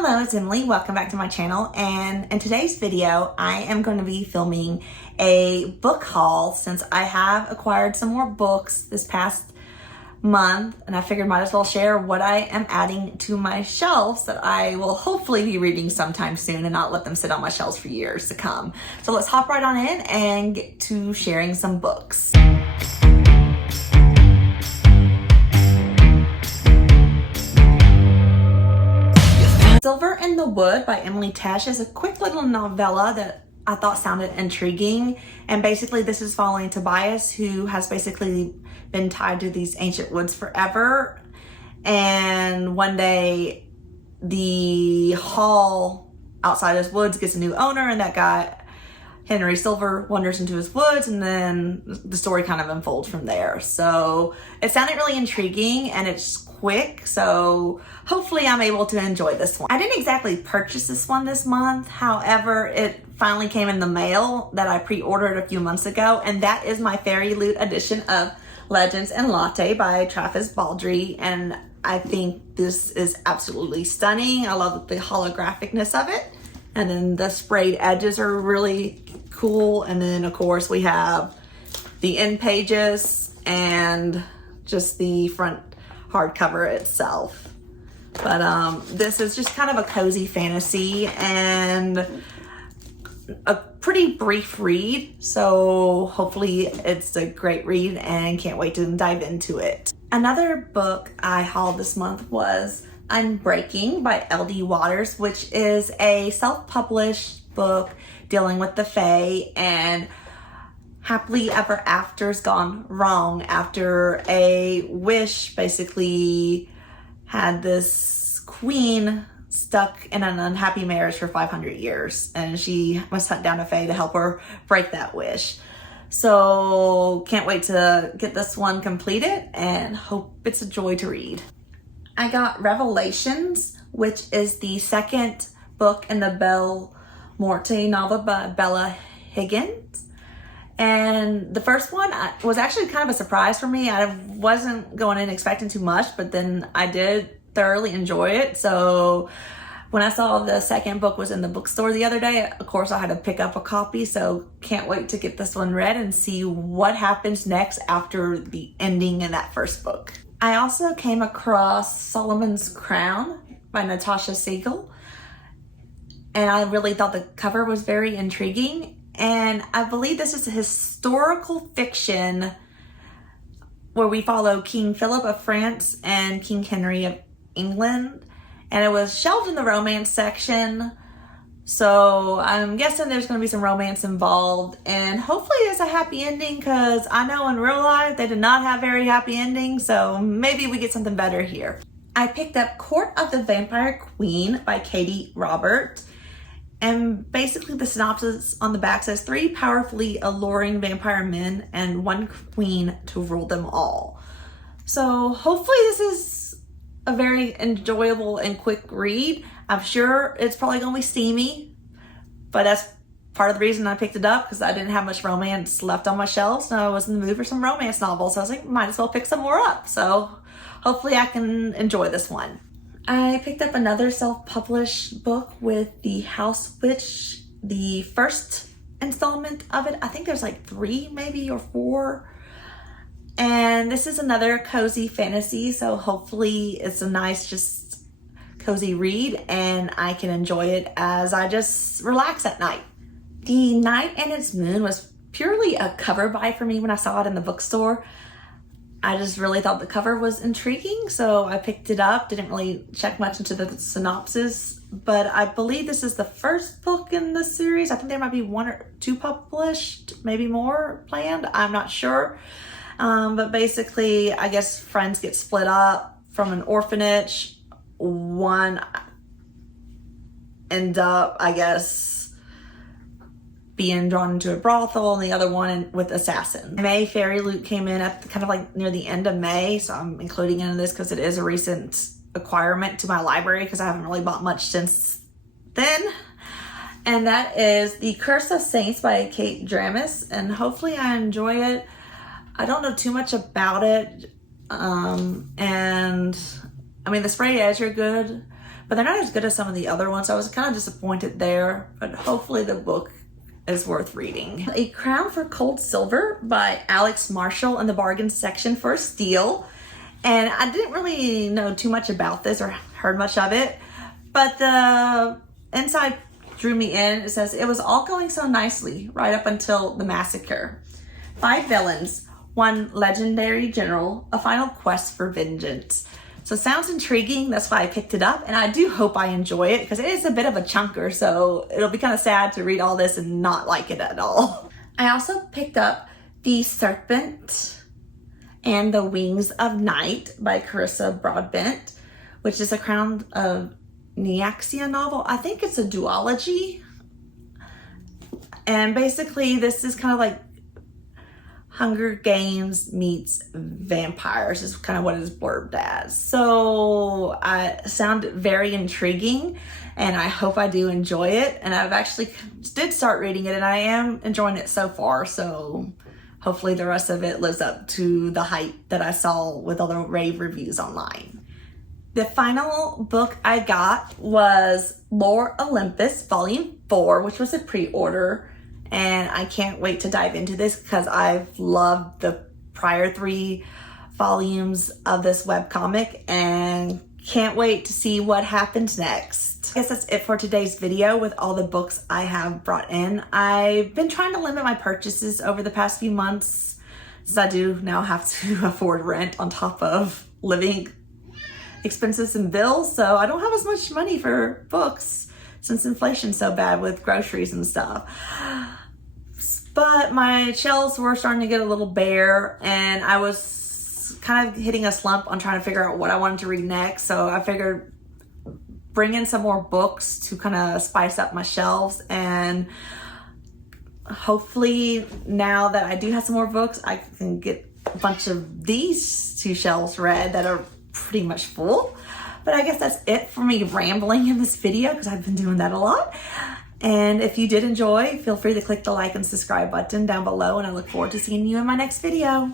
Hello, it's Emily. Welcome back to my channel, and in today's video I am going to be filming a book haul since I have acquired some more books this past month, and I figured might as well share what I am adding to my shelves that I will hopefully be reading sometime soon and not let them sit on my shelves for years to come. So let's hop right on in and get to sharing some books. Silver in the Wood by Emily Tesh is a quick little novella that I thought sounded intriguing. And basically this is following Tobias, who has basically been tied to these ancient woods forever. And one day the hall outside his woods gets a new owner, and that guy, Henry Silver, wanders into his woods, and then the story kind of unfolds from there. So it sounded really intriguing, and it's quick, so hopefully I'm able to enjoy this one. I didn't exactly purchase this one this month, however it finally came in the mail that I pre-ordered a few months ago, and that is my Fairy Loot edition of Legends and Latte by Travis Baldree, and I think this is absolutely stunning. I love the holographicness of it, and then the sprayed edges are really cool, and then of course we have the end pages and just the front hardcover itself. But this is just kind of a cozy fantasy and a pretty brief read, so hopefully it's a great read and can't wait to dive into it. Another book I hauled this month was Unbreaking by L.D. Waters, which is a self-published book dealing with the Fae and happily ever after's gone wrong after a witch basically had this queen stuck in an unhappy marriage for 500 years, and she must hunt down a Fae to help her break that wish. So can't wait to get this one completed and hope it's a joy to read. I got Revelations, which is the second book in the Belle Morte novel by Bella Higgins. And the first one was actually kind of a surprise for me. I wasn't going in expecting too much, but then I did thoroughly enjoy it. So when I saw the second book was in the bookstore the other day, of course I had to pick up a copy. So can't wait to get this one read and see what happens next after the ending in that first book. I also came across Solomon's Crown by Natasha Siegel, and I really thought the cover was very intriguing. And I believe this is a historical fiction where we follow King Philip of France and King Henry of England. And it was shelved in the romance section, so I'm guessing there's going to be some romance involved. And hopefully there's a happy ending, because I know in real life they did not have very happy endings, so maybe we get something better here. I picked up Court of the Vampire Queen by Katie Robert. And basically the synopsis on the back says 3 powerfully alluring vampire men and 1 queen to rule them all. So hopefully this is a very enjoyable and quick read. I'm sure it's probably going to be steamy, but that's part of the reason I picked it up, because I didn't have much romance left on my shelves, and I was in the mood for some romance novels. So I was like, might as well pick some more up. So hopefully I can enjoy this one. I picked up another self-published book with The House Witch, the first installment of it. I think there's like 3 maybe or 4. And this is another cozy fantasy, so hopefully it's a nice, just cozy read and I can enjoy it as I just relax at night. The Night and Its Moon was purely a cover buy for me when I saw it in the bookstore. I just really thought the cover was intriguing, so I picked it up. Didn't really check much into the synopsis, but I believe this is the first book in the series. I think there might be 1 or 2 published, maybe more planned. I'm not sure. But basically, I guess friends get split up from an orphanage. One end up, I guess, being drawn into a brothel, and the other one with assassins. May Fairy Loot came in at kind of like near the end of May, so I'm including it in this because it is a recent acquirement to my library, because I haven't really bought much since then. And that is The Curse of Saints by Kate Dramis, and hopefully I enjoy it. I don't know too much about it, and I mean the spray edges are good, but they're not as good as some of the other ones. So I was kind of disappointed there, but hopefully the book is worth reading. A Crown for Cold Silver by Alex Marshall in the bargain section for a steal. And I didn't really know too much about this or heard much of it, but the inside drew me in. It says, it was all going so nicely right up until the massacre. 5 villains, 1 legendary general, a final quest for vengeance. So it sounds intriguing. That's why I picked it up. And I do hope I enjoy it because it is a bit of a chunker. So it'll be kind of sad to read all this and not like it at all. I also picked up The Serpent and the Wings of Night by Carissa Broadbent, which is a Crown of Nyaxia novel. I think it's a duology. And basically this is kind of like Hunger Games meets vampires is kind of what it is blurbed as. So I sound very intriguing and I hope I do enjoy it. And I've actually did start reading it and I am enjoying it so far. So hopefully the rest of it lives up to the hype that I saw with all the rave reviews online. The final book I got was Lore Olympus Volume 4, which was a pre-order. And I can't wait to dive into this because I've loved the prior 3 volumes of this webcomic and can't wait to see what happens next. I guess that's it for today's video with all the books I have brought in. I've been trying to limit my purchases over the past few months since I do now have to afford rent on top of living expenses and bills. So I don't have as much money for books since inflation's so bad with groceries and stuff. But my shelves were starting to get a little bare and I was kind of hitting a slump on trying to figure out what I wanted to read next. So I figured bring in some more books to kind of spice up my shelves, and hopefully now that I do have some more books, I can get a bunch of these 2 shelves read that are pretty much full. But I guess that's it for me rambling in this video because I've been doing that a lot. And if you did enjoy, feel free to click the like and subscribe button down below, and I look forward to seeing you in my next video.